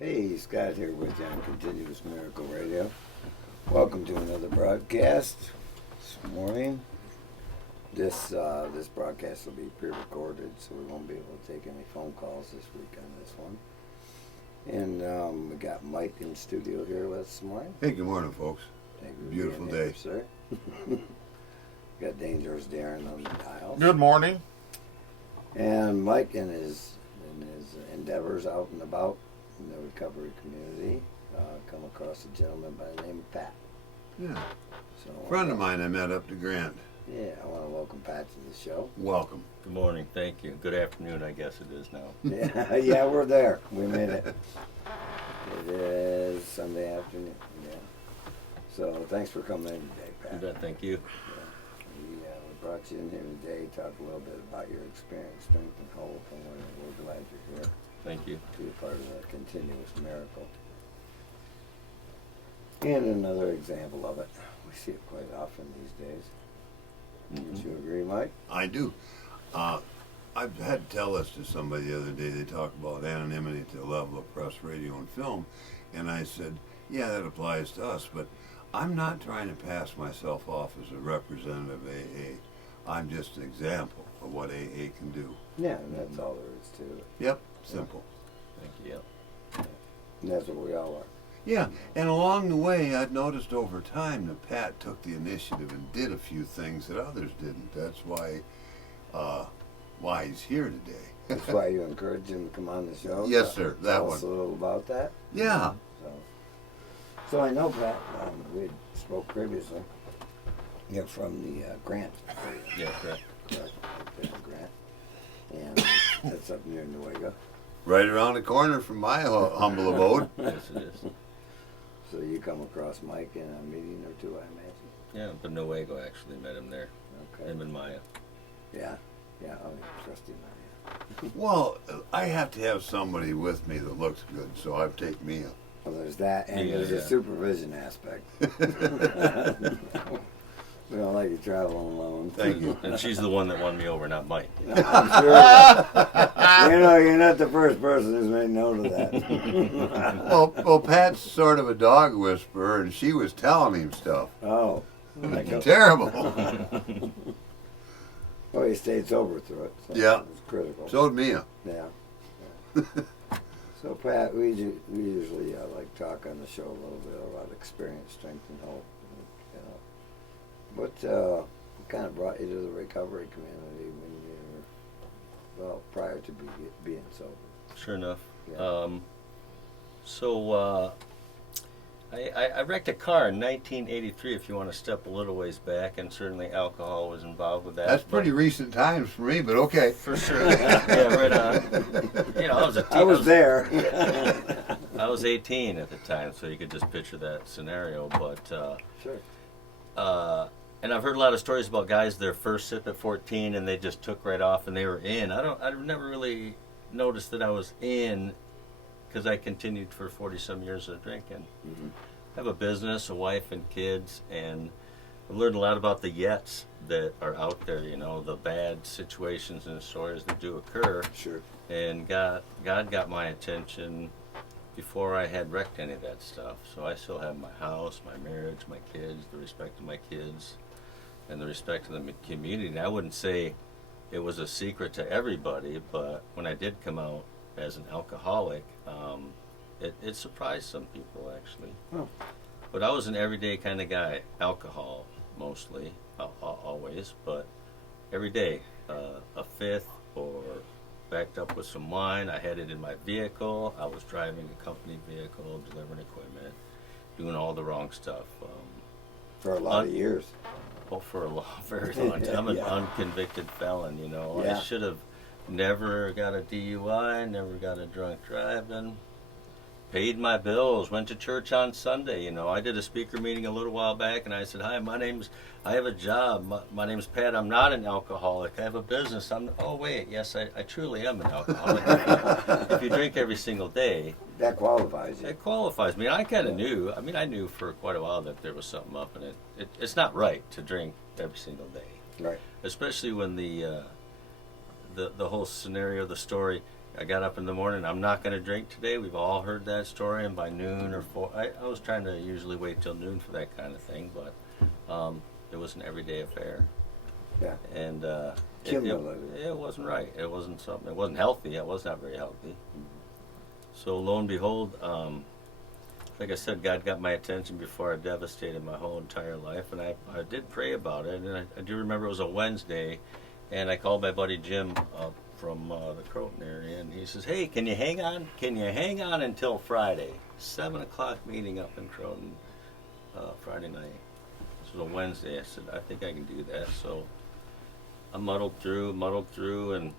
Hey, Scott here with you on Continuous Miracle Radio. Welcome to another broadcast this morning. This broadcast will be pre-recorded, so we won't be able to take any phone calls this week on this one. And we got Mike in studio here with us this morning. Hey, good morning, folks. Thank you for Beautiful being here, day. sir. Got Dangerous Darren on the dial. Good morning. And Mike in his endeavors out and about in the recovery community come across a gentleman by the name of Pat. Yeah. So Friend of mine I met up to Grant. Yeah, I want to welcome Pat to the show. Welcome. Good morning. Thank you. Good afternoon, I guess it is now. Yeah, we're there. We made it. It is Sunday afternoon. Yeah. So thanks for coming in today, Pat. You bet. Thank you. We brought you in here today to talk a little bit about your experience, strength, and hope, and we're glad you're here Thank you. to be a part of the continuous miracle. And another example of it. We see it quite often these days. Would you agree, Mike? I do. I've had to tell this to somebody the other day. They talk about anonymity to the level of press, radio, and film. And I said, yeah, that applies to us, but I'm not trying to pass myself off as a representative of AA. I'm just an example of what AA can do. Yeah, and that's all there is to it. Yep, simple. Thank you. Yep. And that's what we all are. Yeah, and along the way, I've noticed over time that Pat took the initiative and did a few things that others didn't. That's why he's here today. That's why you encourage him to come on the show. Yes, sir. That Tell one. us a little about that. Yeah. So I know, Pat, we had spoke previously. You're from the Grant area. Yeah, correct. Correct. Up there in Grant. And that's up near Newega. Right around the corner from my humble abode. Yes, it is. So you come across Mike in a meeting or two, I imagine. Yeah, but Newego actually met him there. Okay. Him and Maya. Yeah. Yeah, I'll trust him on Well, I have to have somebody with me that looks good, so I've taken me up. Well, there's that, and Yeah, there's yeah. a supervision aspect. We don't like you traveling alone. Thank you. And she's the one that won me over, not Mike. I'm sure. You're not the first person who's made note of that. Well, Pat's sort of a dog whisperer, and she was telling him stuff. Oh. Like a, Terrible. well, he stayed sober through it. So Yeah. It was critical. So did Mia. Yeah. So, Pat, we usually like talk on the show a little bit about experience, strength, and hope. What kind of brought you to the recovery community when you were, prior to being sober? Sure enough. Yeah. I wrecked a car in 1983, if you want to step a little ways back, and certainly alcohol was involved with that. That's but- pretty recent times for me, but okay. For sure. Yeah, right on. You know, I was a teen. I was there. I was 18 at the time, so you could just picture that scenario. But Sure. and I've heard a lot of stories about guys their first sip at 14 and they just took right off and they were in. I've never really noticed that I was in because I continued for 40 some years of drinking. Mm-hmm. I have a business, a wife, and kids, and I've learned a lot about the yets that are out there. You know, the bad situations and stories that do occur. Sure. And God got my attention before I had wrecked any of that stuff. So I still have my house, my marriage, my kids, the respect of my kids, and the respect of the community. And I wouldn't say it was a secret to everybody, but when I did come out as an alcoholic, it surprised some people, actually. Oh. But I was an everyday kind of guy. Alcohol, mostly, always, but every day, a fifth or backed up with some wine. I had it in my vehicle. I was driving a company vehicle, delivering equipment, doing all the wrong stuff. For a lot of years. For a very long time. I'm an Yeah. unconvicted felon, you know. Yeah. I should have never got a DUI, never got a drunk driving, paid my bills, went to church on Sunday, you know. I did a speaker meeting a little while back, and I said, hi, I have a job. My name's Pat. I'm not an alcoholic. I have a business. Oh, wait, yes, I truly am an alcoholic. If you drink every single day, That qualifies you. it qualifies me. I kind of knew. I mean, I knew for quite a while that there was something up, and it's not right to drink every single day, Right. especially when the whole scenario, the story. I got up in the morning. I'm not going to drink today. We've all heard that story, and by noon or 4, I was trying to usually wait till noon for that kind of thing, but it was an everyday affair. Yeah. And Cumulative. it wasn't right. It wasn't something. It wasn't healthy. It was not very healthy. So lo and behold, like I said, God got my attention before I devastated my whole entire life, and I did pray about it. And I do remember it was a Wednesday, and I called my buddy Jim up from the Croton area, and he says, "Hey, can you hang on? Can you hang on until Friday? 7 o'clock meeting up in Croton, Friday night." This was a Wednesday. I said, "I think I can do that." So I muddled through, and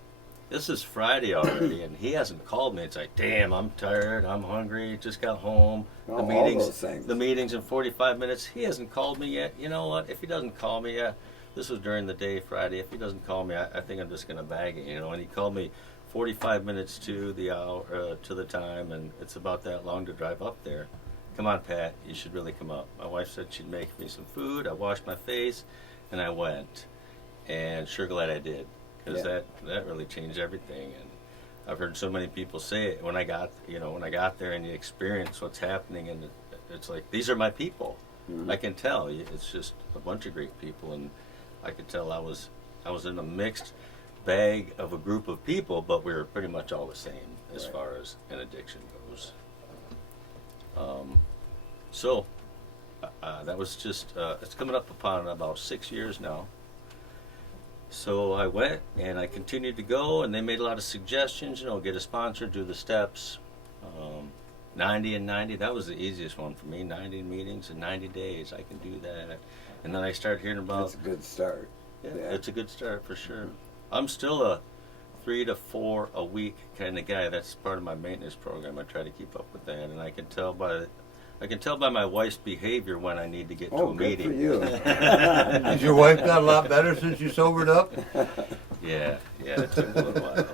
this is Friday already, and he hasn't called me. It's like, damn, I'm tired, I'm hungry, just got home. All those things. The meeting's in 45 minutes. He hasn't called me yet. You know what? If he doesn't call me yet, this was during the day Friday. If he doesn't call me, I think I'm just gonna bag it, you know. And he called me 45 minutes to the hour, to the time, and it's about that long to drive up there. Come on, Pat, you should really come up. My wife said she'd make me some food. I washed my face, and I went. And sure glad I did, because Yeah. that really changed everything. And I've heard so many people say it when I got there and you experience what's happening, and it's like, these are my people. Mm-hmm. I can tell it's just a bunch of great people, and I could tell I was in a mixed bag of a group of people, but we were pretty much all the same as Right. far as an addiction goes. So that was just it's coming up upon about 6 years now. So I went and I continued to go, and they made a lot of suggestions, get a sponsor, do the steps. 90 and 90, that was the easiest one for me. 90 meetings in 90 days, I can do that. And then I started hearing about, That's a good start. yeah, Yeah. it's a good start for sure. I'm still a 3 to 4 a week kind of guy. That's part of my maintenance program. I try to keep up with that, and I can tell by my wife's behavior when I need to get to Oh, a good meeting. for you. Has your wife got a lot better since you sobered up? Yeah, it took a little while.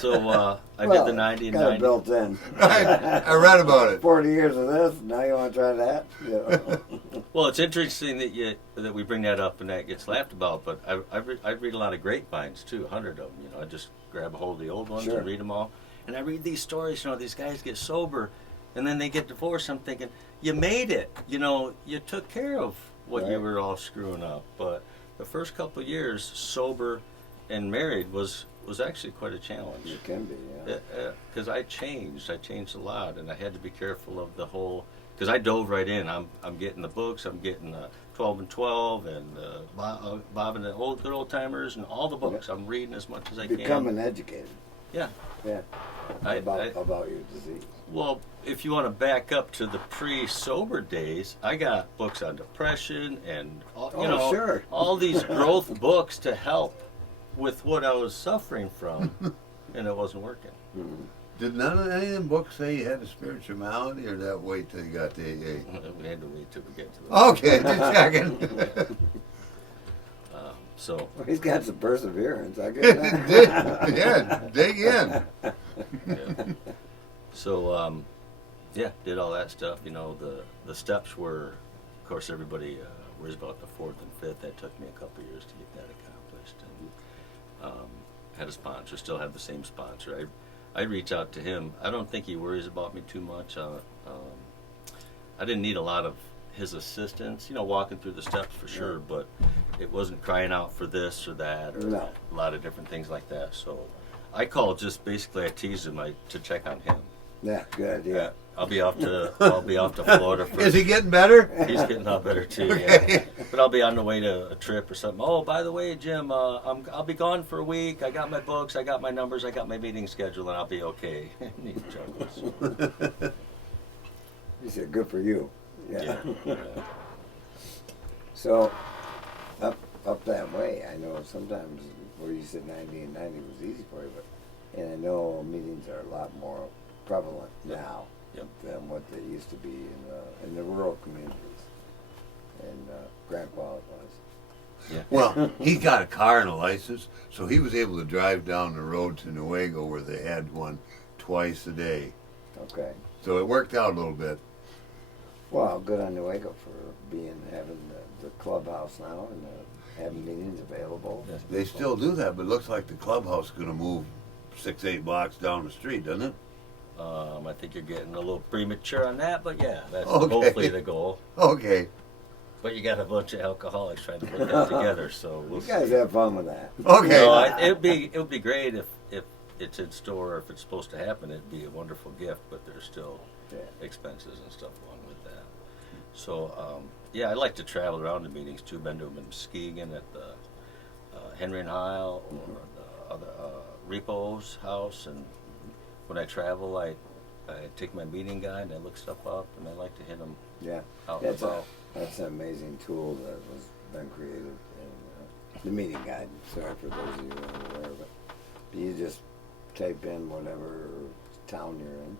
So I did the 90 and got 90. it built in. I read about it. 40 years of this, now you want to try that? Yeah. Well, it's interesting that we bring that up and that gets laughed about. But I read a lot of grapevines too, 100 of them. I just grab a hold of the old ones Sure. and read them all. And I read these stories. These guys get sober, and then they get divorced. I'm thinking, you made it. You took care of what you Right. were all screwing up. But the first couple of years, sober and married, was actually quite a challenge. It can be, yeah. Because I changed a lot, and I had to be careful of the whole. Because I dove right in. I'm getting the books. I'm getting 12 and 12 and Bob and the good old timers and all the books. I'm reading as much as I can. Becoming educated. Yeah. Yeah. I- About your disease. Well, if you want to back up to the pre-sober days, I got books on depression and Sure. all these growth books to help with what I was suffering from, and it wasn't working. Did none of any of them books say you had a spiritual malady, or that wait till you got to AA? We had to wait till we get to the. Okay, just checking. So Well, he's got some perseverance, I get that. Yeah, dig in. yeah. So did all that stuff. The steps were, of course, everybody worries about the 4th and 5th. That took me a couple of years to get that accomplished, and had a sponsor. Still have the same sponsor. I reach out to him. I don't think he worries about me too much. I didn't need a lot of his assistance, walking through the steps for sure, but it wasn't crying out for this or that, or No. a lot of different things like that. So I called just basically, I teased him to check on him. Yeah, good idea. I'll be off to Florida for. Is he getting better? He's getting a lot better too. Okay. Yeah. But I'll be on the way to a trip or something. Oh, by the way, Jim, I'll be gone for a week. I got my books, I got my numbers, I got my meeting schedule, and I'll be okay. And he chuckles. He said, good for you. Yeah. So, up that way, I know sometimes where you said 90 and 90 was easy for you, and I know meetings are a lot more prevalent now Yep. than what they used to be in the rural communities. And Grandpa it was. Yeah. Well, he got a car and a license, so he was able to drive down the road to Newaygo where they had one twice a day. Okay. So it worked out a little bit. Well, good on Newaygo for having the clubhouse now and have meetings available. Yes. They still do that, but it looks like the clubhouse is going to move 6-8 blocks down the street, doesn't it? I think you're getting a little premature on that, but yeah, that's Okay. hopefully the goal. Okay. But you got a bunch of alcoholics trying to put that together, so we'll You guys see. have fun with that. Okay. No, it would be great if it's in store, or if it's supposed to happen. It'd be a wonderful gift, but there's still Yeah. expenses and stuff along with that. So yeah, I like to travel around to meetings too. Been to them in Muskegon at the Henry and Heil, or the other Repo's house, and when I travel, I take my meeting guide and I look stuff up, and I like to hit them Yeah. out and about. That's an amazing tool that was been created in the meeting guide. Sorry for those of you who aren't aware of it. You just type in whatever town you're in.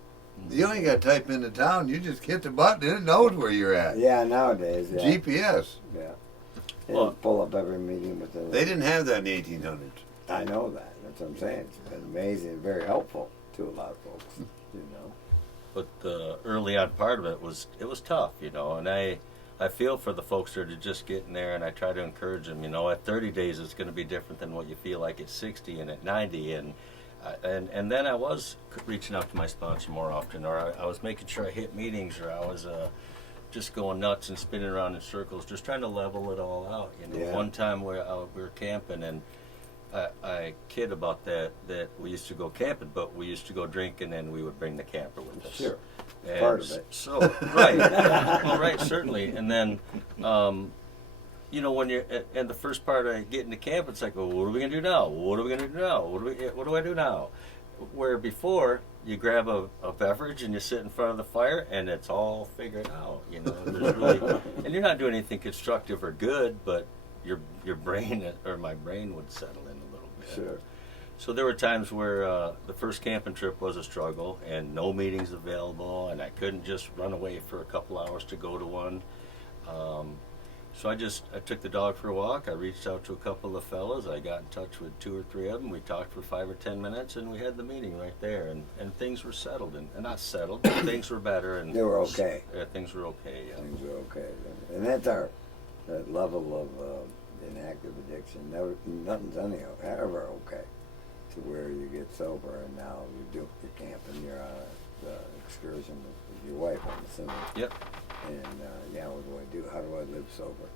You only got to type in the town. You just hit the button and it knows where you're at. Yeah, nowadays. Yeah. GPS. Yeah. They Well- don't pull up every meeting within. They didn't have that in the 1800s. I know that. That's what I'm saying. It's been amazing and very helpful to a lot of folks. You know. But the early on part of it was tough, and I feel for the folks that are just getting there, and I try to encourage them. At 30 days it's going to be different than what you feel like at 60 and at 90, and then I was reaching out to my sponsor more often, or I was making sure I hit meetings, or I was just going nuts and spinning around in circles, just trying to level it all out. Yeah. One time we were camping, and I kid about that we used to go camping, but we used to go drinking, and we would bring the camper with us. Sure. And Part of it. So right, well, right, certainly. And then, when you're and the first part of getting to camp, it's like, well, what are we gonna do now? What are we gonna do now? What do I do now? Where before you grab a beverage and you sit in front of the fire and it's all figured out. There's really, and you're not doing anything constructive or good, but your brain, or my brain, would settle in a little bit. Sure. So there were times where the first camping trip was a struggle, and no meetings available, and I couldn't just run away for a couple hours to go to one. So I took the dog for a walk. I reached out to a couple of fellas. I got in touch with 2 or 3 of them. We talked for 5 or 10 minutes, and we had the meeting right there. And things were settled, and not settled, but things were better. And They were okay. Things were okay. Yeah. Things are okay. And that's that level of inactive addiction. Nothing's ever okay to where you get sober and now you're camping, you're on an excursion with your wife, I'm assuming. Yep. And what do I do? How do I live sober?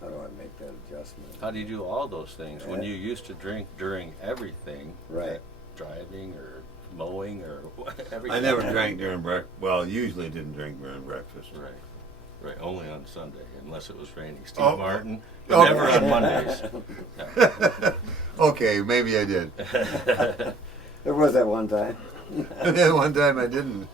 How do I make that adjustment? How do you do all those things when Yeah. you used to drink during everything? Right. Driving or mowing or everything. I never drank during breakfast. Well, usually didn't drink during breakfast. Right. Right. Only on Sunday, unless it was raining. Steve Oh. Martin. But Oh. never on Mondays. Okay, maybe I did. There was that one time. One time I didn't.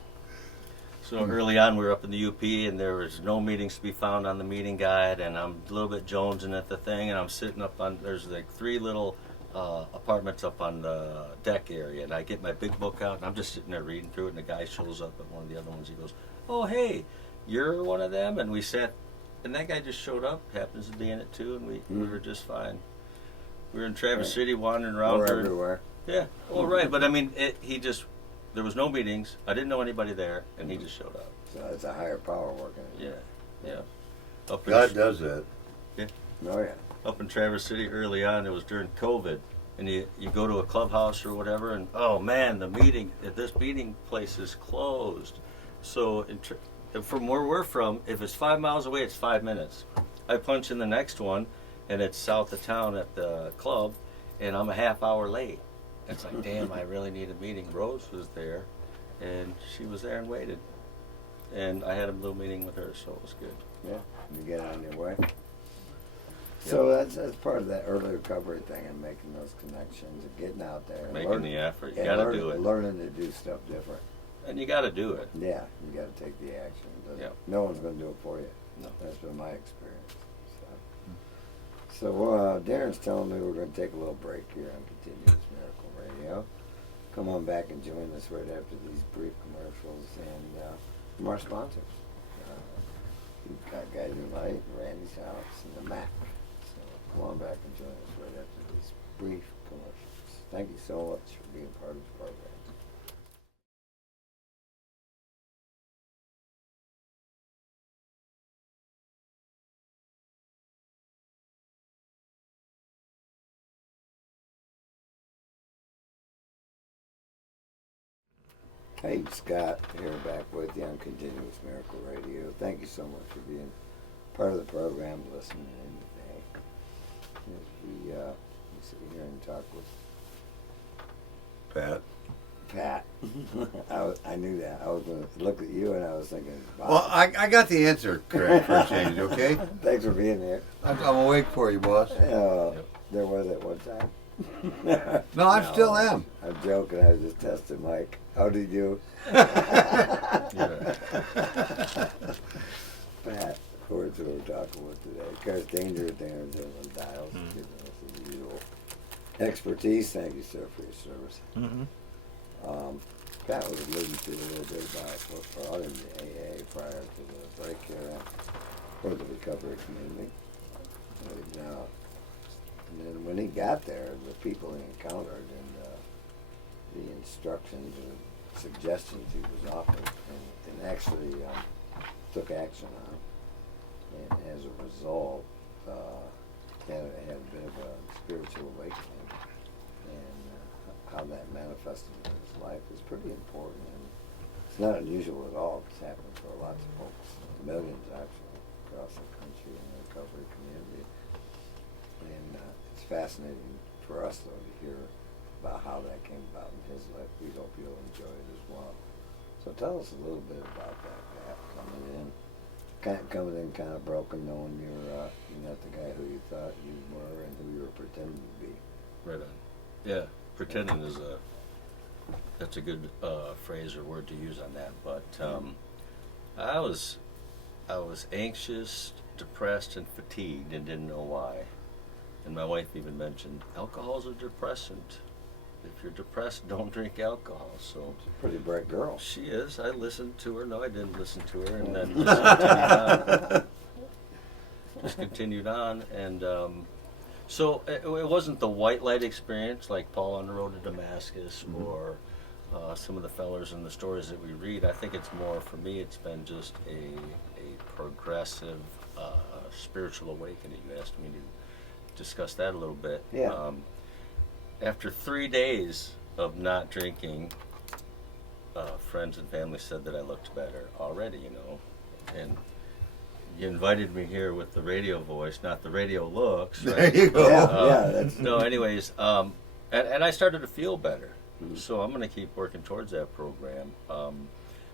So early on, we were up in the UP, and there was no meetings to be found on the meeting guide, and I'm a little bit jonesing at the thing, and I'm sitting up on, there's like 3 little apartments up on the deck area, and I get my big book out, and I'm just sitting there reading through it, and the guy shows up at one of the other ones. He goes, "Oh, hey, you're one of them?" And we sat, and that guy just showed up, happens to be in it too, and we were just fine. We were in Traverse Right. City wandering around. We're everywhere. Yeah, well, right, but I mean, there was no meetings. I didn't know anybody there, and he just showed up. So it's a higher power working. Yeah, yeah. Up in, God does that. Oh, yeah. up in Traverse City early on, it was during COVID, and you go to a clubhouse or whatever, and oh man, this meeting place is closed. So from where we're from, if it's 5 miles away, it's 5 minutes. I punch in the next one, and it's south of town at the club, and I'm a half hour late. It's like, damn, I really need a meeting. Rose was there, and she was there and waited. And I had a little meeting with her, so it was good. Yeah. You get on your way. So that's part of that early recovery thing and making those connections and getting out there. And Making the effort. You and got to learn- do it. Learning to do stuff different. And you got to do it. Yeah, you got to take the action. Yep. No one's going to do it for you. No. That's been my experience. So Darren's telling me we're going to take a little break here on Continuous Miracle Radio. Come on back and join us right after these brief commercials and from our sponsors. We've got Guiding Light, Randy's House, and the Mac. So come on back and join us right after these brief commercials. Thank you so much for being part of the program. Hey, Scott, here back with you on Continuous Miracle Radio. Thank you so much for being part of the program, listening in today. As we sit here and talk with Pat. Pat. I knew that. I was going to look at you and I was thinking, Bob. Well, I got the answer correct for a change, okay? Thanks for being here. I'm awake for you, boss. There was at one time. No, I still am. I'm joking. I was just testing Mike. How did you? Yeah. Pat, words that we're talking with today. Of course, dangerous Darren's in on dials, giving us his usual expertise. Thank you, sir, for your service. Pat was alluding to a little bit about what brought him to AA prior to the break here for the recovery community. And then when he got there, the people he encountered and the instructions and suggestions he was offered and actually took action on. And as a result, had a bit of a spiritual awakening. And how that manifested in his life is pretty important. And it's not unusual at all. It's happened for lots of folks, millions actually, across the country in the recovery community. And it's fascinating for us, though, to hear about how that came about in his life. We hope you'll enjoy it as well. So tell us a little bit about that, Pat, coming in kind of broken, knowing you're not the guy who you thought you were and who you were pretending to be. Right on. Yeah, pretending that's a good phrase or word to use on that. But I was anxious, depressed, and fatigued, and didn't know why. And my wife even mentioned alcohol's a depressant. If you're depressed, don't drink alcohol. So She's a pretty bright girl. she is. I listened to her. No, I didn't listen to her, and then just continued on. Just continued on, and so it wasn't the white light experience like Paul on the road to Damascus or some of the fellers in the stories that we read. I think it's more, for me, it's been just a progressive spiritual awakening. You asked me to discuss that a little bit. Yeah. After 3 days of not drinking, friends and family said that I looked better already, and you invited me here with the radio voice, not the radio looks, right? There you go. That's No, anyways, and I started to feel better. So I'm going to keep working towards that program.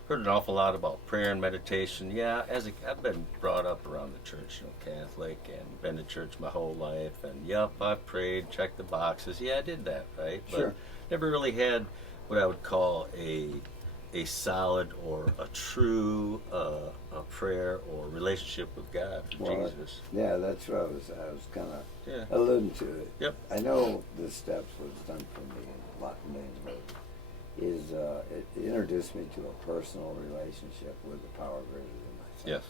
Heard an awful lot about prayer and meditation. Yeah, I've been brought up around the church, Catholic, and been to church my whole life. And yep, I've prayed, checked the boxes. Yeah, I did that, right? But Sure. never really had what I would call a solid or a true a prayer or relationship with God, Well, Jesus. Yeah, that's what I was kind of Yeah. alluding to it. Yep. I know the steps was done for me in a lot of millions of ways. It introduced me to a personal relationship with the power greater than myself. Yes,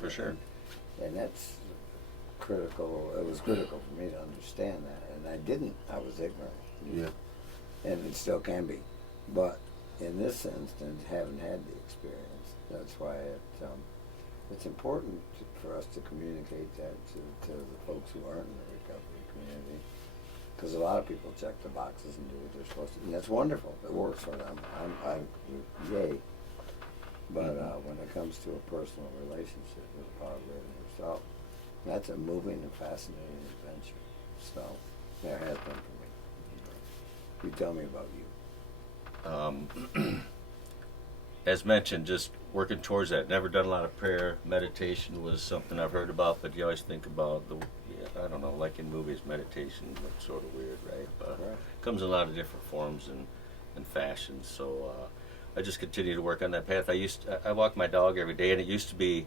for sure. And that's critical. It was critical for me to understand that, and I didn't. I was ignorant. Yeah. And it still can be, but in this instance, haven't had the experience. That's why it's important for us to communicate that to the folks who aren't in the recovery community. Because a lot of people check the boxes and do what they're supposed to, and that's wonderful. It works for them. I'm yay. But when it comes to a personal relationship with a power greater than yourself, that's a moving and fascinating adventure. So there has been for me. You tell me about you. As mentioned, just working towards that. Never done a lot of prayer. Meditation was something I've heard about, but you always think about I don't know, like in movies, meditation looks sort of weird, right? But Right. it comes in a lot of different forms and fashions. So I just continue to work on that path. I walk my dog every day, and it used to be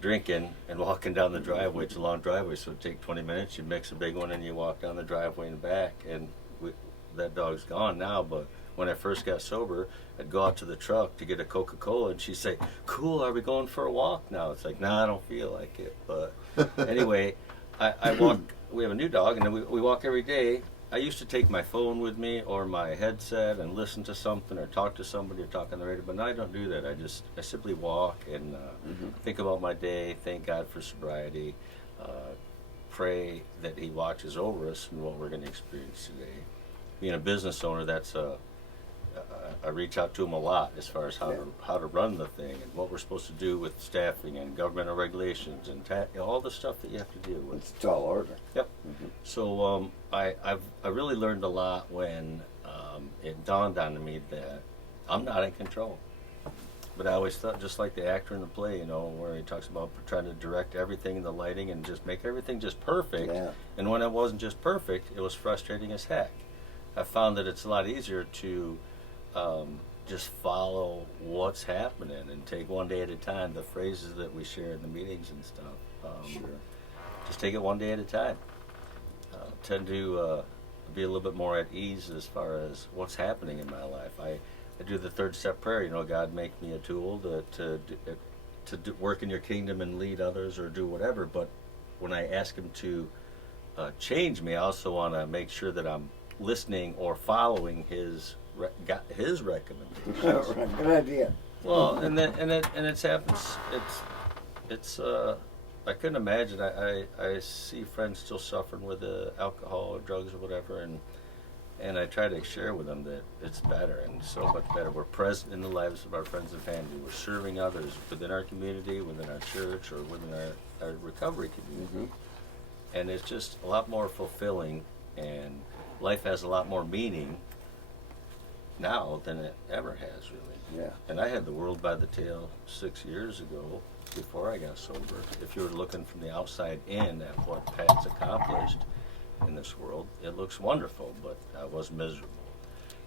drinking and walking down the driveway. It's a long driveway, so it'd take 20 minutes. You mix a big one, and you walk down the driveway and back. And that dog's gone now, but when I first got sober, I'd go out to the truck to get a Coca-Cola, and she'd say, "Cool, are we going for a walk now?" It's like, "Nah, I don't feel like it." But anyway, I walk. We have a new dog, and we walk every day. I used to take my phone with me or my headset and listen to something or talk to somebody or talk on the radio, but now I don't do that. I simply walk and think about my day, thank God for sobriety, pray that He watches over us and what we're going to experience today. Being a business owner, that's a reach out to them a lot as far as Yeah. how to run the thing and what we're supposed to do with staffing and governmental regulations and all the stuff that you have to deal with. It's a tall order. Yep. Mm-hmm. So I really learned a lot when it dawned on me that I'm not in control. But I always thought, just like the actor in the play, you know, where he talks about trying to direct everything, the lighting, and just make everything just perfect. Yeah. And when it wasn't just perfect, it was frustrating as heck. I found that it's a lot easier to just follow what's happening and take one day at a time. The phrases that we share in the meetings and stuff. Sure. Just take it one day at a time. Tend to be a little bit more at ease as far as what's happening in my life. I do the third step prayer. You know, God, make me a tool to work in your kingdom and lead others or do whatever. But when I ask Him to change me, I also want to make sure that I'm listening or following His recommendations. Right. Good idea. Well, and it's happens. It's I couldn't imagine. I see friends still suffering with alcohol or drugs or whatever, and I try to share with them that it's better and so much better. We're present in the lives of our friends and family. We're serving others within our community, within our church, or within our recovery community. Mm-hmm. And it's just a lot more fulfilling, and life has a lot more meaning now than it ever has, really. Yeah. And I had the world by the tail 6 years ago before I got sober. If you were looking from the outside in at what Pat's accomplished in this world, it looks wonderful, but I was miserable.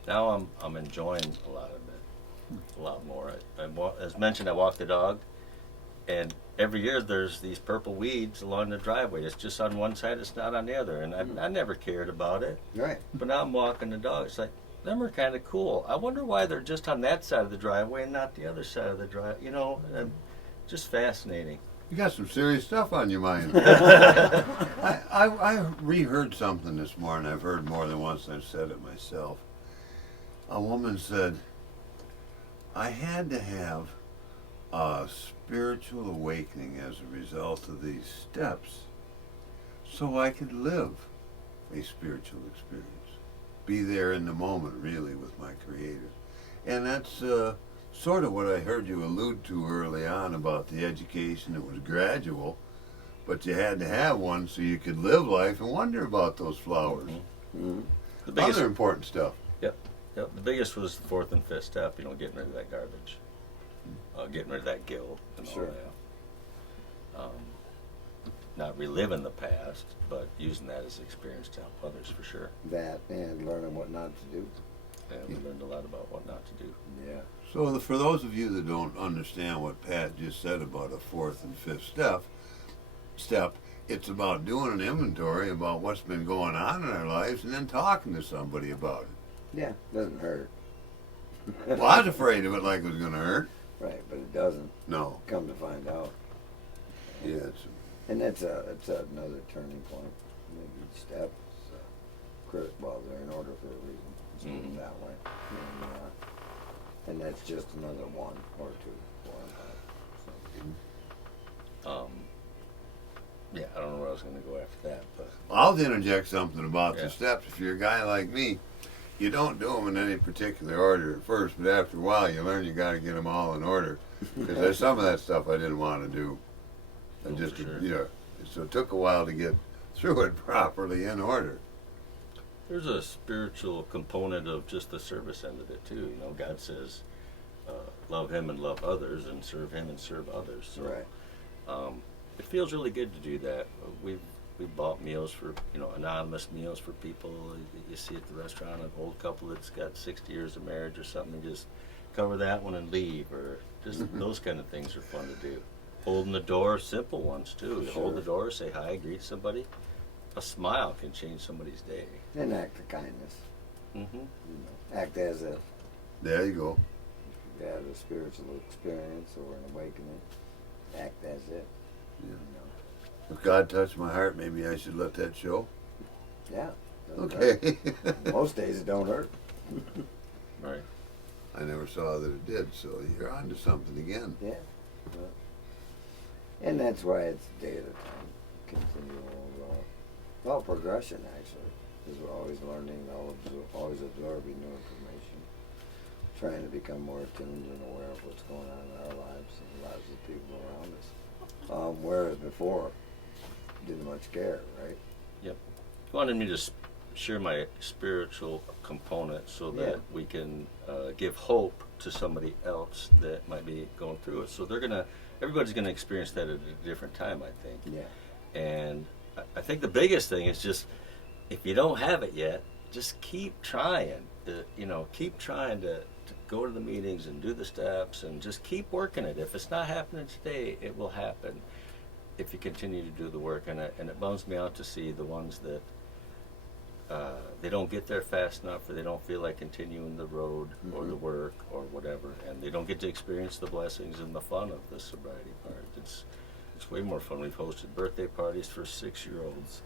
Now I'm enjoying a lot of it, a lot more. As mentioned, I walk the dog, and every year there's these purple weeds along the driveway. It's just on one side, it's not on the other, and I never cared about it. Right. But now I'm walking the dog. It's like, them are kind of cool. I wonder why they're just on that side of the driveway and not the other side of the drive. You know, just fascinating. You got some serious stuff on your mind. I reheard something this morning. I've heard more than once, and I've said it myself. A woman said, I had to have a spiritual awakening as a result of these steps so I could live a spiritual experience. Be there in the moment, really, with my Creator. And that's sort of what I heard you allude to early on about the education. It was gradual, but you had to have one so you could live life and wonder about those flowers. Mm-hmm. The biggest, Other important stuff. Yep. The biggest was the fourth and fifth step. You know, getting rid of that garbage, getting rid of that guilt, and Sure. all that. Not reliving the past, but using that as experience to help others for sure. That and learning what not to do. And we learned a lot about what not to do. Yeah. So for those of you that don't understand what Pat just said about a fourth and fifth step, it's about doing an inventory about what's been going on in our lives and then talking to somebody about it. Yeah. Doesn't hurt. Well, I was afraid of it like it was going to hurt. Right, but it doesn't. No. Come to find out. Yeah, it's And it's another turning point. Maybe each step is well, they're in order for a reason. Let's put it that way. And that's just another one or two. Yeah, I don't know where I was going to go after that, but I'll interject something about Yeah. the steps. If you're a guy like me, you don't do them in any particular order at first, but after a while you learn you got to get them all in order. Because there's some of that stuff I didn't want to do. Oh, Just, for sure. you know, so it took a while to get through it properly in order. there's a spiritual component of just the service end of it too. You know, God says, love Him and love others, and serve Him and serve others. So, Right. it feels really good to do that. We've bought meals for, anonymous meals for people. You see at the restaurant an old couple that's got 60 years of marriage or something, and just cover that one and leave, or just those kind of things are fun to do. Holding the door, simple ones too. You hold Sure. the door, say hi, greet somebody. A smile can change somebody's day. An act of kindness. Mm-hmm. Act as if There you go. you had a spiritual experience or an awakening. Act as if. Yeah. If God touched my heart, maybe I should let that show. Yeah. Doesn't Okay. hurt. Most days it don't hurt. Right. I never saw that it did, so you're on to something again. Yeah. And that's why it's a day at a time. Continual, progression actually. Because we're always learning, always absorbing new information. trying to become more attuned and aware of what's going on in our lives and the lives of the people around us. Whereas before, didn't much care, right? Yep. He wanted me to share my spiritual component so that Yeah. we can give hope to somebody else that might be going through it. So everybody's gonna experience that at a different time, I think. Yeah. And I think the biggest thing is just, if you don't have it yet, just keep trying. Keep trying to go to the meetings and do the steps and just keep working it. If it's not happening today, it will happen if you continue to do the work. And it bums me out to see the ones that they don't get there fast enough, or they don't feel like continuing the road or the work or whatever, and they don't get to experience the blessings and the fun of the sobriety part. It's way more fun. We've hosted birthday parties for 6-year-olds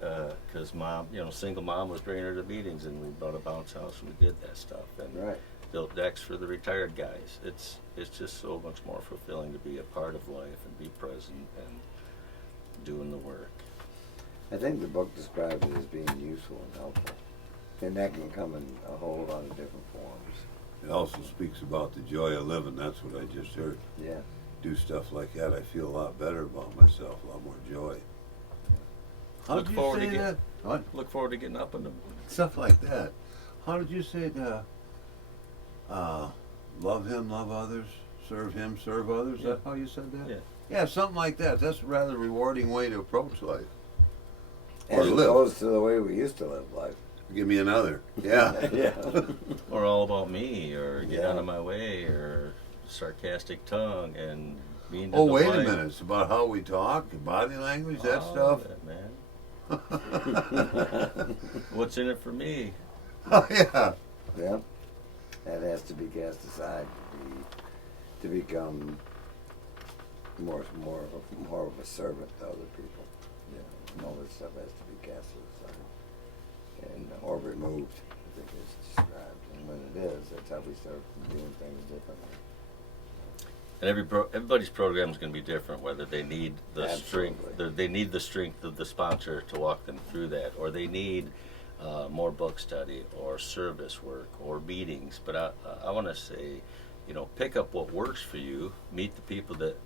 because mom, single mom was bringing her to meetings, and we brought a bounce house and we did that stuff, and Right. built decks for the retired guys. It's just so much more fulfilling to be a part of life and be present and doing the work. I think the book describes it as being useful and helpful. And that can come in a whole lot of different forms. It also speaks about the joy of living. That's what I just heard. Yeah. Do stuff like that, I feel a lot better about myself, a lot more joy. How Look did you forward say to that? What? Look forward to getting up in the Stuff like that. How did you say that? Love him, love others, serve him, serve others. Is that how you said that? Yeah. Yeah, something like that. That's a rather rewarding way to approach life. Or As live. opposed to the way we used to live life. Give me another. Yeah. Yeah. or all about me, or get Yeah. out of my way, or sarcastic tongue and mean to Oh, the wait a wife. minute. It's about how we talk, body language, that All stuff. of it, man. What's in it for me? Oh, yeah. Yeah. That has to be cast aside to become more of a servant to other people. Yeah. And all this stuff has to be cast aside and or removed. I think it's described. And when it is, that's how we start doing things differently. And everybody's program is going to be different. Whether they need the strength, Absolutely. they need the strength of the sponsor to walk them through that, or they need more book study, or service work, or meetings. But I want to say, pick up what works for you. Meet the people that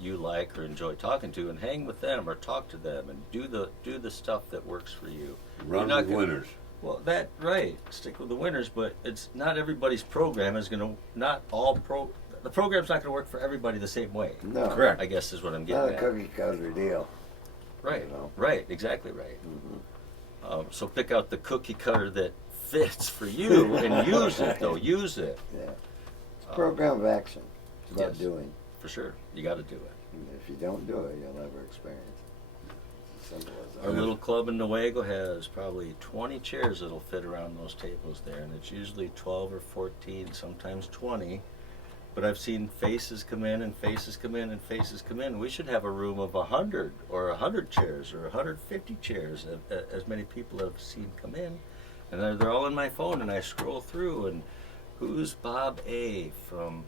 you like or enjoy talking to, and hang with them or talk to them, and do the stuff that works for you. Run You're not with gonna- winners. Well, right. Stick with the winners, but it's not everybody's program is going to. The program's not going to work for everybody the same way. No. Correct. I guess is what I'm Not getting a at. cookie cutter deal. Right. You know. Right. Exactly right. Mm-hmm. So pick out the cookie cutter that fits for you and use it. Though use it Yeah. It's a program of action. It's about yes. doing. for sure. You got to do it. And if you don't do it, you'll never experience it. It's as simple as that. Our little club in Newaygo has probably 20 chairs that'll fit around those tables there, and it's usually 12 or 14, sometimes 20. But I've seen faces come in and faces come in and faces come in. We should have a room of 100 or 100 chairs or 150 chairs, as many people have seen come in. And they're all in my phone, and I scroll through, and who's Bob A. from...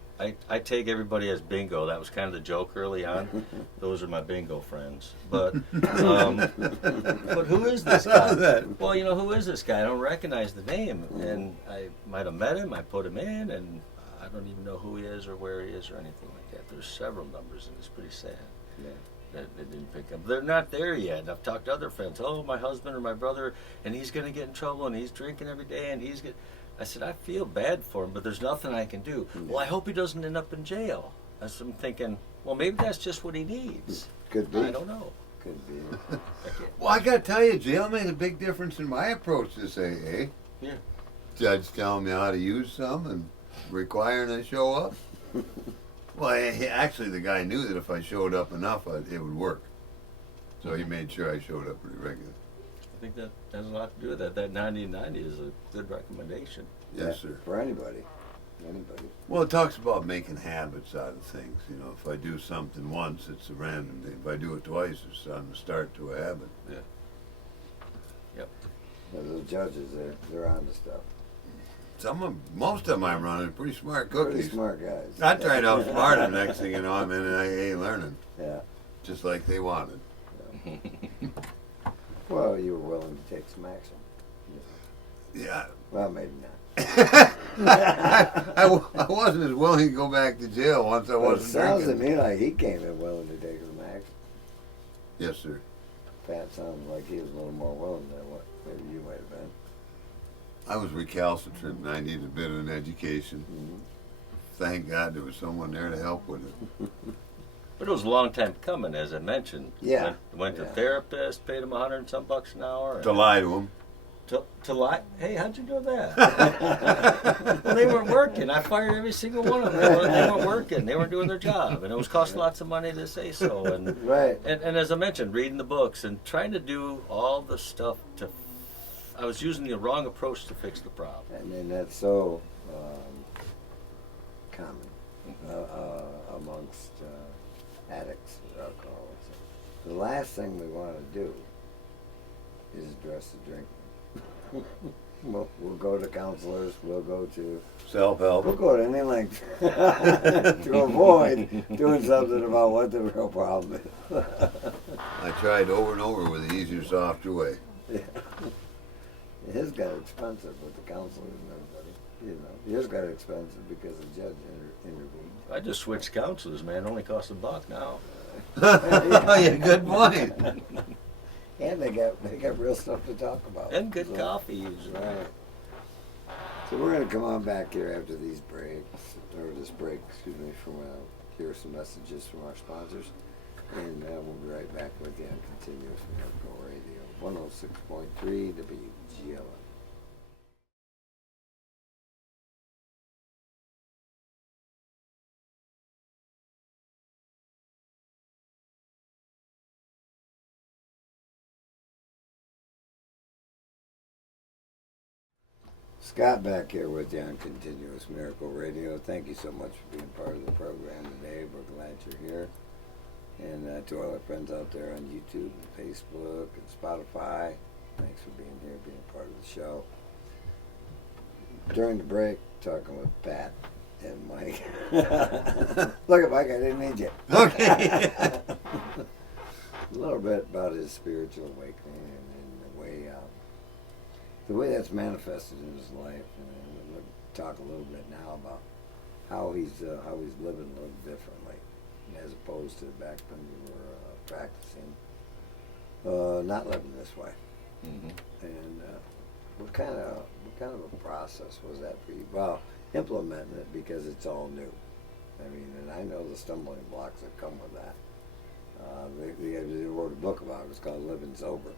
I take everybody as bingo. That was kind of the joke early on. Those are my bingo friends. But but who is this guy? Well, who is this guy? I don't recognize the name. And I might have met him. I put him in, and I don't even know who he is or where he is or anything like that. There's several numbers, and it's pretty sad Yeah. that they didn't pick up. They're not there yet. And I've talked to other friends. Oh, my husband or my brother, and he's going to get in trouble, and he's drinking every day, and he's get. I said, I feel bad for him, but there's nothing I can do. Well, I hope he doesn't end up in jail. I'm thinking, well, maybe that's just what he needs. Could be. I don't know. Could be. Well, I got to tell you, jail made a big difference in my approach to this AA. Yeah. Judge telling me how to use some and requiring I show up. Well, actually, the guy knew that if I showed up enough, it would work. So he made sure I showed up pretty regularly. I think that has a lot to do with that. That 90-90 is a good recommendation. Yes, Yeah, sir. For anybody. Anybody. Well, it talks about making habits out of things. If I do something once, it's a random thing. If I do it twice, it's on the start to a habit. Yep. Those judges, they're on to stuff. Most of them I'm running pretty smart Pretty cookies. smart guys. I tried to outsmart them. Next thing you know, I'm in an AA learning, Yeah. just like they wanted. Well, you were willing to take some action. Yeah. Well, maybe not. I wasn't as willing to go back to jail once I Well, it wasn't sounds to drinking. me like he came in willing to take the max. Yes, sir. Pat sounded like he was a little more willing than what maybe you might have been. I was recalcitrant and I needed a bit of an education. Mhm. Thank God there was someone there to help with it. But it was a long time coming, as I mentioned. Yeah. Went to Yeah. therapist, paid him $100 and some bucks an hour. To lie to him. To lie? Hey, how'd you do that? Well, they weren't working. I fired every single one of them. They weren't working. They weren't doing their job, and it was cost lots of money to say so. And Right. and as I mentioned, reading the books and trying to do all the stuff to. I was using the wrong approach to fix the problem. And then that's so common amongst addicts or alcoholics. The last thing we want to do is address the drinking. We'll go to counselors. We'll go to Self-help. we'll go to any length to avoid doing something about what the real problem is. I tried over and over with the easier, softer way. Yeah. His got expensive with the counselors and everybody. You know, his got expensive because the judge intervened. I just switched counselors, man. It only costs $1 now. Oh, yeah, good point. And they got real stuff to talk about. And good So, coffee usually. Right. So we're gonna come on back here after these breaks, or this break, excuse me, from hear some messages from our sponsors, and we'll be right back with you on Continuous Miracle Radio, 106.3 WGLN. Scott back here with you on Continuous Miracle Radio. Thank you so much for being part of the program today. We're glad you're here. And to all our friends out there on YouTube and Facebook and Spotify, thanks for being here, being part of the show. During the break, talking with Pat and Mike. Look at Mike, I didn't need you. Okay. A little bit about his spiritual awakening and the way that's manifested in his life, and we'll talk a little bit now about how he's living a little differently, as opposed to back when we were practicing, not living this way. Mm-hmm. And what kind of a process was that for you? Well, implementing it because it's all new. I mean, and I know the stumbling blocks that come with that. They wrote a book about it. It's called Living Sober.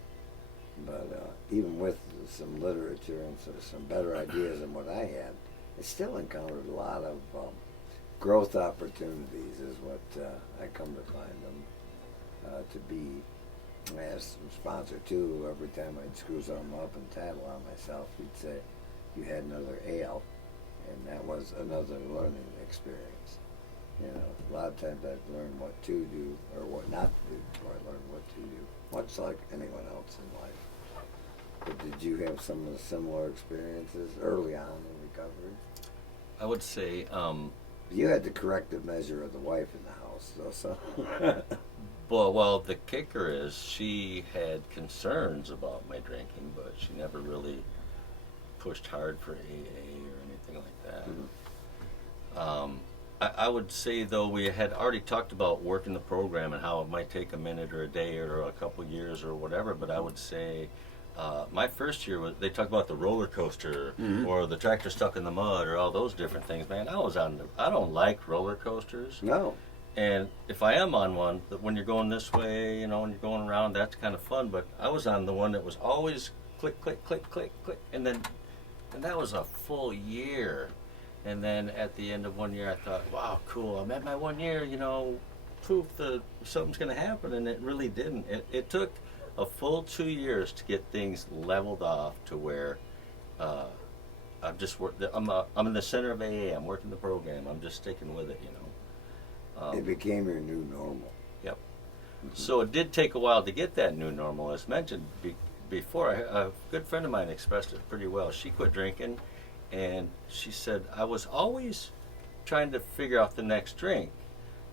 But even with some literature and some better ideas than what I had, I still encountered a lot of growth opportunities is what I come to find them to be. As a sponsor too, every time I'd screw something up and tattle on myself, he'd say, you had another ale, and that was another learning experience. You know, a lot of times I've learned what to do or what not to do before I learned what to do, much like anyone else in life. But did you have some of the similar experiences early on in recovery? I would say, You had the corrective measure of the wife in the house, though, so. well, the kicker is she had concerns about my drinking, but she never really pushed hard for AA or anything like that. Mhm. I would say, though, we had already talked about working the program and how it might take a minute or a day or a couple years or whatever, but I would say my first year, they talk about the roller coaster or the tractor stuck in the mud or all those different things. Man, I don't like roller coasters. No. And if I am on one, when you're going this way, you know, and you're going around, that's kind of fun. But I was on the one that was always click, click, click, click, click. And that was a full year. And then at the end of 1 year, I thought, wow, cool. I'm at my 1 year, you know, proof that something's going to happen. And it really didn't. It took a full 2 years to get things leveled off to where I'm just I'm in the center of AA. I'm working the program. I'm just sticking with it, you know. It became your new normal. Yep. So it did take a while to get that new normal. As mentioned before, a good friend of mine expressed it pretty well. She quit drinking, and she said, I was always trying to figure out the next drink,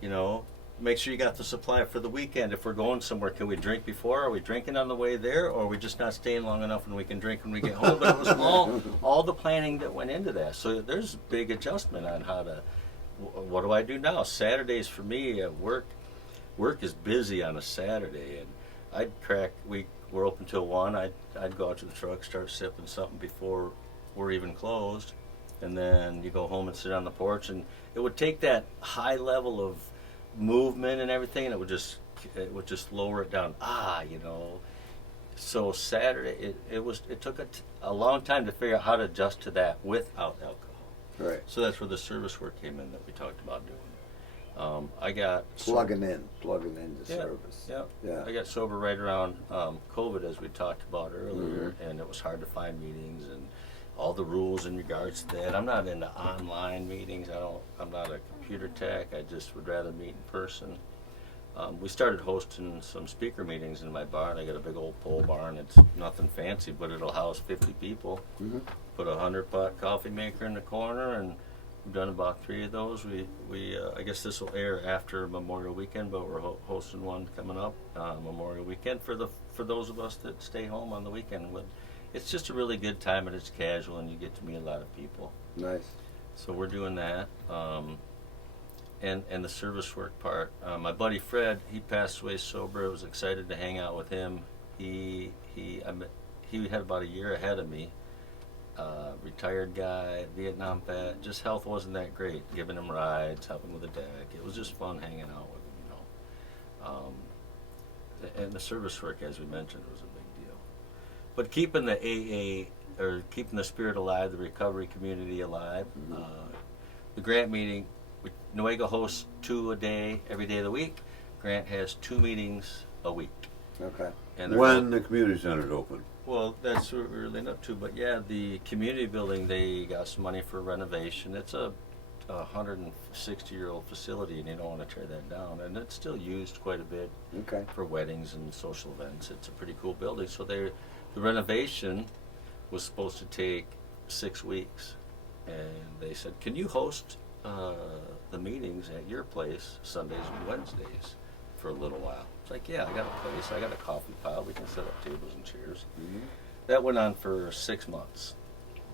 you know, make sure you got the supply for the weekend. If we're going somewhere, can we drink before? Are we drinking on the way there, or are we just not staying long enough and we can drink when we get home? But it was all the planning that went into that. So there's a big adjustment on how to. What do I do now? Saturdays for me at work. Work is busy on a Saturday, and we're open till 1. I'd go out to the truck, start sipping something before we're even closed, and then you go home and sit on the porch, and it would take that high level of movement and everything, and it would just lower it down. So Saturday it took a long time to figure out how to adjust to that without alcohol. Right. So that's where the service work came in that we talked about doing. I got Plugging in the service. Yeah. Yeah. I got sober right around COVID, as we talked about earlier, and it was hard to find meetings and all the rules in regards to that. I'm not into online meetings. I'm not a computer tech. I just would rather meet in person. We started hosting some speaker meetings in my barn. I got a big old pole barn. It's nothing fancy, but it'll house 50 people. Mm-hmm. Put a 100-pot coffee maker in the corner, and we've done about 3 of those. I guess this will air after Memorial Weekend, but we're hosting one coming up Memorial Weekend for those of us that stay home on the weekend. It's just a really good time, and it's casual, and you get to meet a lot of people. Nice. So we're doing that, and the service work part. My buddy Fred, he passed away sober. I was excited to hang out with him. He had about a year ahead of me. Retired guy, Vietnam vet. Just health wasn't that great. Giving him rides, helping with the deck. It was just fun hanging out with him, and the service work, as we mentioned, was a big deal. But keeping the AA, or keeping the spirit alive, the recovery community alive. The Grant meeting, Newaygo hosts 2 a day, every day of the week. Grant has 2 meetings a week. Okay. And When the community center's open. well, that's what we're leading up to. But yeah, the community building, they got some money for renovation. It's a 160-year-old facility, and they don't want to tear that down. And it's still used quite a bit Okay. for weddings and social events. It's a pretty cool building. So the renovation was supposed to take 6 weeks. And they said, can you host the meetings at your place Sundays and Wednesdays for a little while? It's like, yeah, I got a place. I got a coffee pile. We can set up tables and chairs. Mm-hmm. That went on for 6 months.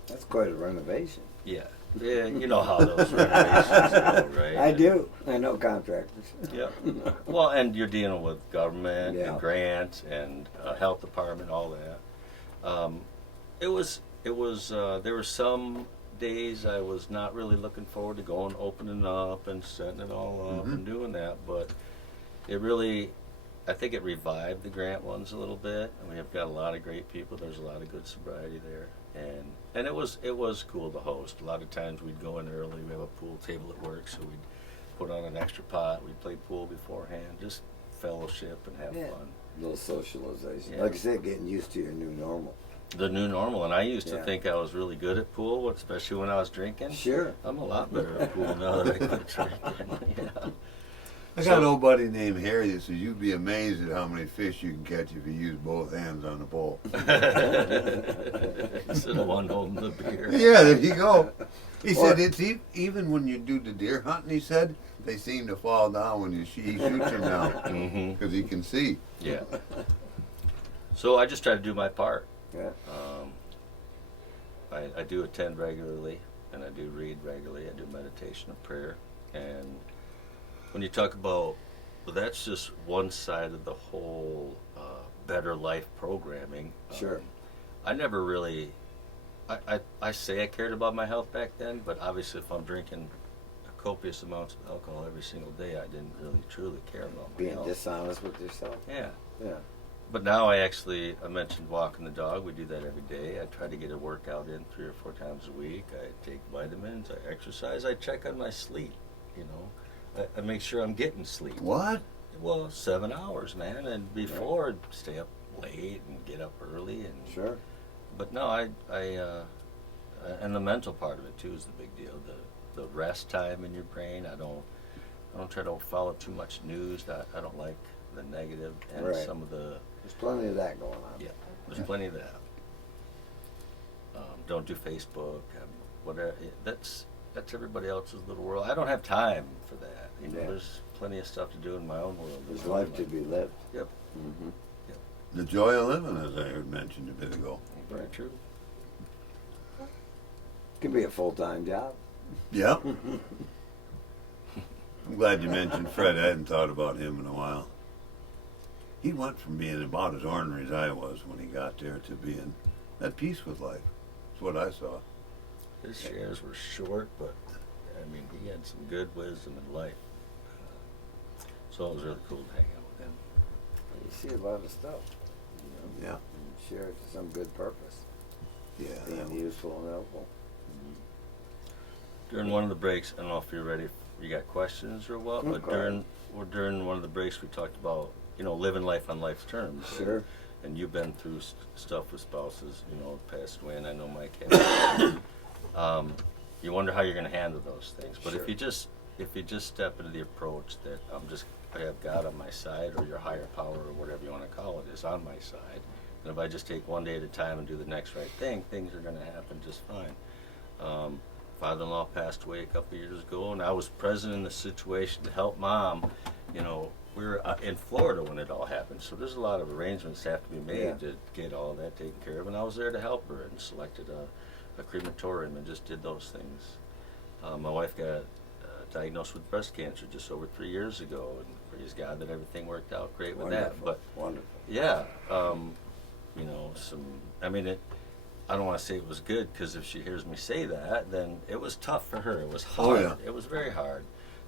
That's quite a renovation. Yeah. Yeah, you know how those renovations go, right? I do. I know contractors. Yeah. Well, and you're dealing with government Yeah. and grants and health department, all that. There were some days I was not really looking forward to going, opening up and setting it all up and doing that, but I think it revived the Grant ones a little bit, and we have got a lot of great people. There's a lot of good sobriety there, and it was cool to host. A lot of times we'd go in early. We have a pool table at work, so we'd put on an extra pot. We'd play pool beforehand, just fellowship and have fun. A little socialization. Yeah. Like I said, getting used to your new normal. The new normal, and I used to Yeah. think I was really good at pool, especially when I was drinking. Sure. I'm a lot better at pool now that I quit drinking. Yeah. I got an old buddy named Harry that says you'd be amazed at how many fish you can catch if you use both hands on the pole. Instead of one holding the beer. Yeah, there you go. He Or- said it's even when you do the deer hunting. He said they seem to fall down when he shoots them now Mm-hmm. because he can see. Yeah. So I just try to do my part. Yeah. I do attend regularly, and I do read regularly. I do meditation and prayer. And when you talk about, well, that's just one side of the whole Better Life programming. Sure. I never really, I say I cared about my health back then, but obviously if I'm drinking copious amounts of alcohol every single day, I didn't really truly care about my Being health. dishonest with yourself. Yeah. Yeah. But now I mentioned walking the dog. We do that every day. I try to get a workout in 3 or 4 times a week. I take vitamins. I exercise. I check on my sleep. You know, I make sure I'm getting sleep. What? Well, 7 hours, man. And before, I'd stay up late and get up early. And Sure. But no, and the mental part of it too is the big deal. The rest time in your brain. I don't try to follow too much news. I don't like the negative and Right. some of the. There's plenty of that going on. Yeah, there's plenty of that. Don't do Facebook. Whatever. that's everybody else's little world. I don't have time for that. You know, Yeah. there's plenty of stuff to do in my own world. There's life to be lived. Yep. Mm-hmm. The joy of living, as I heard mentioned a bit ago. Very true. Could be a full-time job. Yeah. I'm glad you mentioned Fred. I hadn't thought about him in a while. He went from being about as ornery as I was when he got there to being at peace with life. That's what I saw. His shares were short, but I mean, he had some good wisdom in life. So it was really cool to hang out with him. You see a lot of stuff. You know, Yeah. and share it to some good purpose. Yeah. Being useful and helpful. During one of the breaks, I don't know if you're ready. You got questions or what? But Okay. during one of the breaks, we talked about living life on life's terms. Sure. And you've been through stuff with spouses, passed away, and I know Mike has. You wonder how you're going to handle those things. But Sure. if you just step into the approach that I have God on my side, or your higher power, or whatever you want to call it, is on my side, and if I just take one day at a time and do the next right thing, things are going to happen just fine. Father-in-law passed away a couple of years ago, and I was present in the situation to help Mom. We were in Florida when it all happened, so there's a lot of arrangements that have to be made Yeah. to get all that taken care of, and I was there to help her and selected a crematorium and just did those things. My wife got diagnosed with breast cancer just over 3 years ago, and praise God that everything worked out great with that. Wonderful. But Wonderful. yeah, I don't want to say it was good, because if she hears me say that, then it was tough for her. It was Oh, hard. yeah. It was very hard.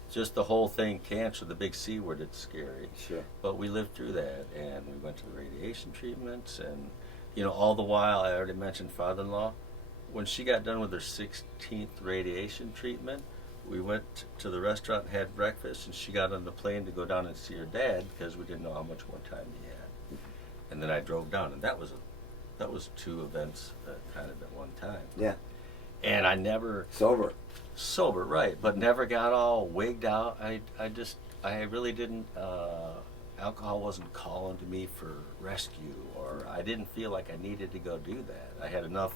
Just the whole thing, cancer, the big C word, it's scary. Sure. But we lived through that, and we went to the radiation treatments, and all the while, I already mentioned father-in-law. When she got done with her 16th radiation treatment, we went to the restaurant and had breakfast, and she got on the plane to go down and see her dad, because we didn't know how much more time he had. And then I drove down, and that was two events kind of at one time. Yeah. And I never Sober. right, but never got all wigged out. I really didn't. Alcohol wasn't calling to me for rescue, or I didn't feel like I needed to go do that. I had enough,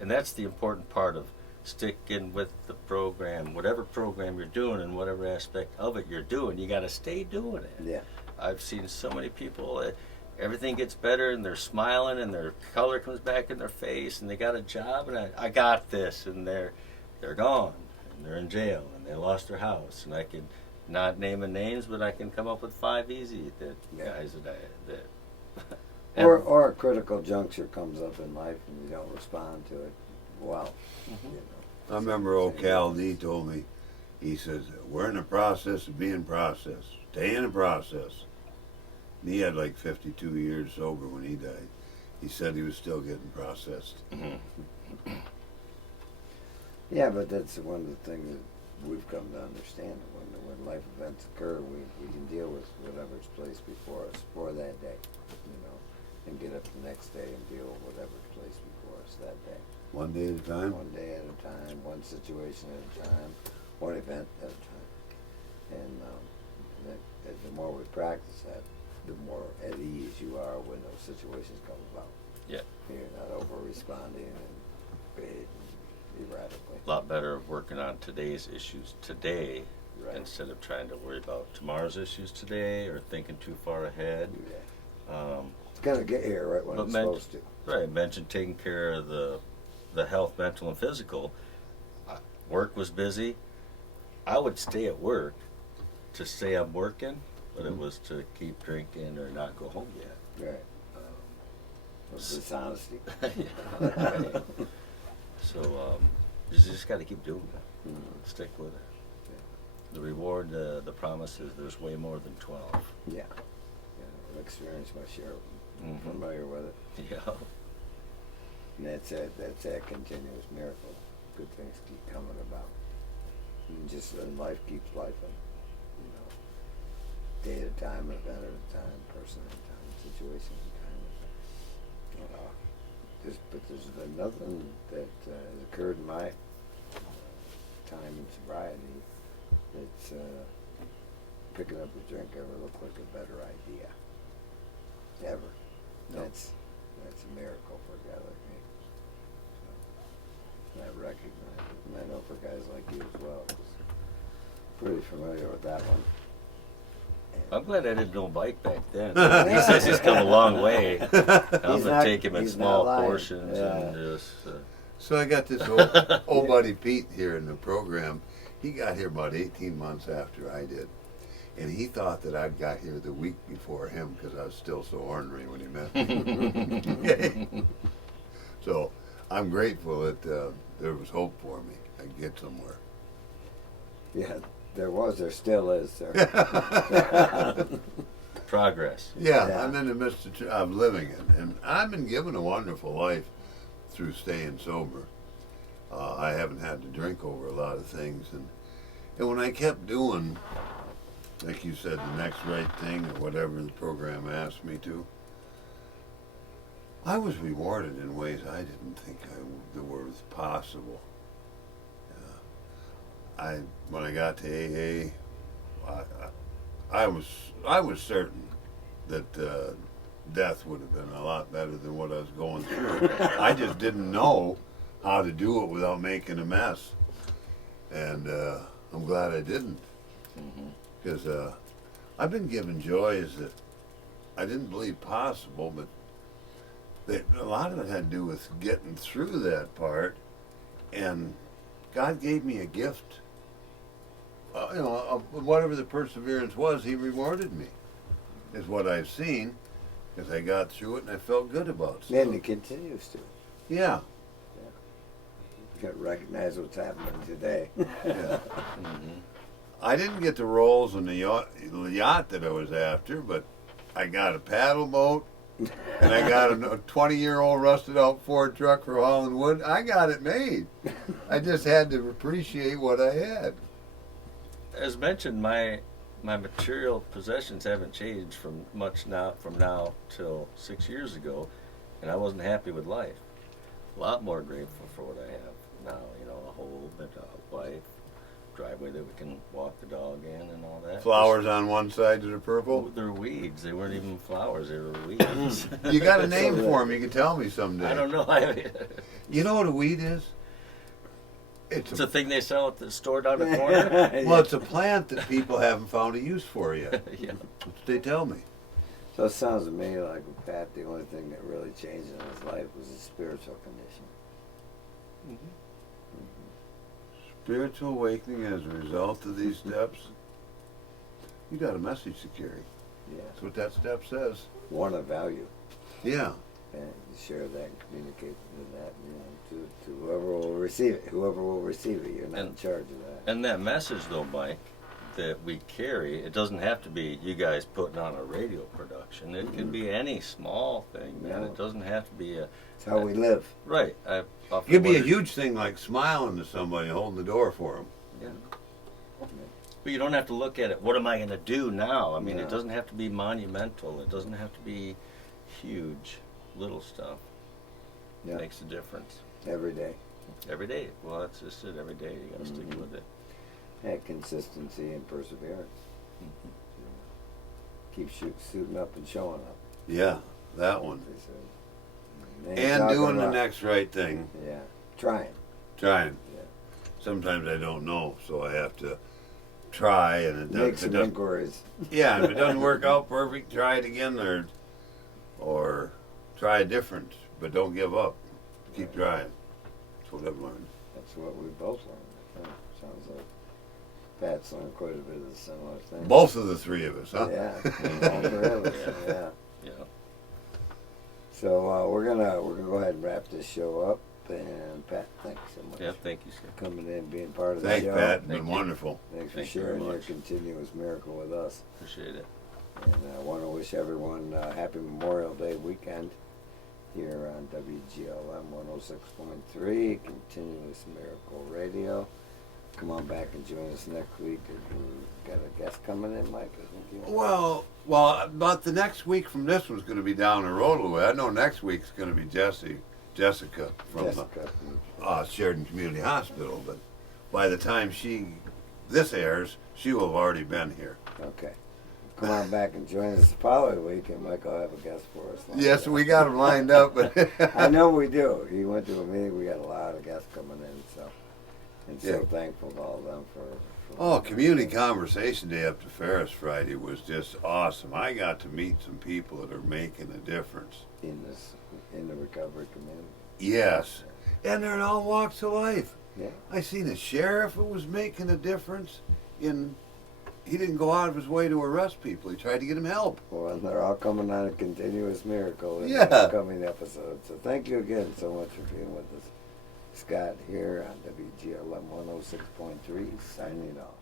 and that's the important part of sticking with the program, whatever program you're doing, and whatever aspect of it you're doing. You got to stay doing it. Yeah. I've seen so many people. Everything gets better, and they're smiling, and their color comes back in their face, and they got a job, and I got this, and they're gone, and they're in jail, and they lost their house, and I could not name names, but I can come up with 5 easy guys that Or a critical juncture comes up in life and you don't respond to it well. I remember old Cal D told me, he says, we're in the process of being processed. Stay in the process. And he had like 52 years sober when he died. He said he was still getting processed. Yeah, but that's one of the things that we've come to understand. When life events occur, we can deal with whatever's placed before us for that day, and get up the next day and deal with whatever's placed before us that day. One day at a time? One day at a time, one situation at a time, one event at a time. And the more we practice that, the more at ease you are when those situations come about. Yeah. You're not over-responding and behaving erratically. a lot better of working on today's issues today Right. instead of trying to worry about tomorrow's issues today or thinking too far ahead. Yeah. It's gonna get here right when But it's men- supposed to. Right, mentioned taking care of the health, mental and physical. Work was busy. I would stay at work to say I'm working, but it was to keep drinking or not go home yet. Right. Was dishonesty. Right. So you just got to keep doing it. Stick with it. The reward, the promise is there's way more than 12. Yeah. I've experienced my share of them. Mhm. Familiar with it. Yeah. And that's that continuous miracle. Good things keep coming about. And just then life keeps lifing. Day at a time, event at a time, person at a time, situation at a time. But there's been nothing that has occurred in my time in sobriety that's picking up a drink ever looked like a better idea. Ever. No. That's a miracle for a guy like me. I recognize it. And I know for guys like you as well. 'Cause pretty familiar with that one. I'm glad I didn't know bike back then. He says he's come a long way. I'm He's gonna not- take him in he's not small lying. portions Yeah. and just. So I got this old buddy Pete here in the program. He got here about 18 months after I did. And he thought that I got here the week before him because I was still so ornery when he met me. So I'm grateful that there was hope for me. I could get somewhere. Yeah, there still is, sir. Progress. Yeah, Yeah. I'm in the midst of living it. And I've been given a wonderful life through staying sober. I haven't had to drink over a lot of things. And when I kept doing, like you said, the next right thing or whatever the program asked me to, I was rewarded in ways I didn't think that were possible. When I got to AA, I was certain that death would have been a lot better than what I was going through. I just didn't know how to do it without making a mess, and I'm glad I didn't, because I've been given joys that I didn't believe possible, but a lot of it had to do with getting through that part, and God gave me a gift. Whatever the perseverance was, He rewarded me, is what I've seen, because I got through it and I felt good about stuff. And it continues to. Yeah. You got to recognize what's happening today. Yeah. I didn't get the rolls in the yacht that I was after, but I got a paddle boat, and I got a 20-year-old rusted out Ford truck for hauling wood. I got it made. I just had to appreciate what I had. As mentioned, my material possessions haven't changed from now till 6 years ago, and I wasn't happy with life. A lot more grateful for what I have now. A home, a wife, driveway that we can walk the dog in, and all that. Flowers on one side of the purple. They're weeds. They weren't even flowers. They were weeds. You got a name for them. You can tell me someday. I don't know. You know what a weed is? It's a thing they sell at the store down the corner. Well, it's a plant that people haven't found a use for yet. Yeah. That's what they tell me. So it sounds to me like with Pat, the only thing that really changed in his life was his spiritual condition. Spiritual awakening as a result of these steps. You got a message to carry. Yeah. That's what that step says. One of value. Yeah. And share that and communicate that, to whoever will receive it. Whoever will receive it, you're not in charge of that. And that message, though, Mike, that we carry, it doesn't have to be you guys putting on a radio production. It can be any small thing, man. No. It doesn't have to be a... It's how we live. Right. It could be a huge thing like smiling to somebody and holding the door for them. Yeah. But you don't have to look at it, what am I going to do now? I mean, No. it doesn't have to be monumental. It doesn't have to be huge. Little stuff Yeah. makes a difference. Every day. Every day. Well, that's just it. Every day you got to stick with it. Had consistency and perseverance. Keep suiting up and showing up. Yeah, that one. They say. Ain't And talking doing the about- next right thing. Yeah. Trying. Trying. Yeah. Sometimes I don't know, so I have to try, and Make it some doesn't. inquiries. Yeah, if it doesn't work out perfect, try it again, or try different, but don't give up. Keep trying. That's what I've learned. That's what we both learned. Sounds like Pat's learned quite a bit of the similar thing. Both of the three of us, huh? Yeah. All three of us, yeah. Yeah. So we're gonna go ahead and wrap this show up. And Pat, thanks so much Yeah, thank you, sir. for coming in, being part of the Thanks, show. Pat. It's Thank been you. wonderful. Thanks for Thank you very sharing your much. continuous miracle with us. Appreciate it. And I want to wish everyone a happy Memorial Day weekend here on WGLM 106.3, Continuous Miracle Radio. Come on back and join us next week. We've got a guest coming in, Mike. I think you Well, about the next week from this one's going to be down the road a little way. I know next week's going to be Jessica from Jessica. Sheridan Community Hospital, but by the time this airs, she will have already been here. Okay. come on back and join us the following week, and Michael will have a guest for us. Yes, we got him lined up, but I know we do. He went to a meeting. We got a lot of guests coming in, so so thankful to all of them for oh, Community Conversation Day up to Ferris Friday was just awesome. I got to meet some people that are making a difference. in the recovery community. Yes, and they're in all walks of life. Yeah. I seen a sheriff who was making a difference in. He didn't go out of his way to arrest people. He tried to get them help. Well, and they're all coming on a continuous miracle in Yeah. the upcoming episode. So thank you again so much for being with us. Scott here on WGLM 106.3, signing off.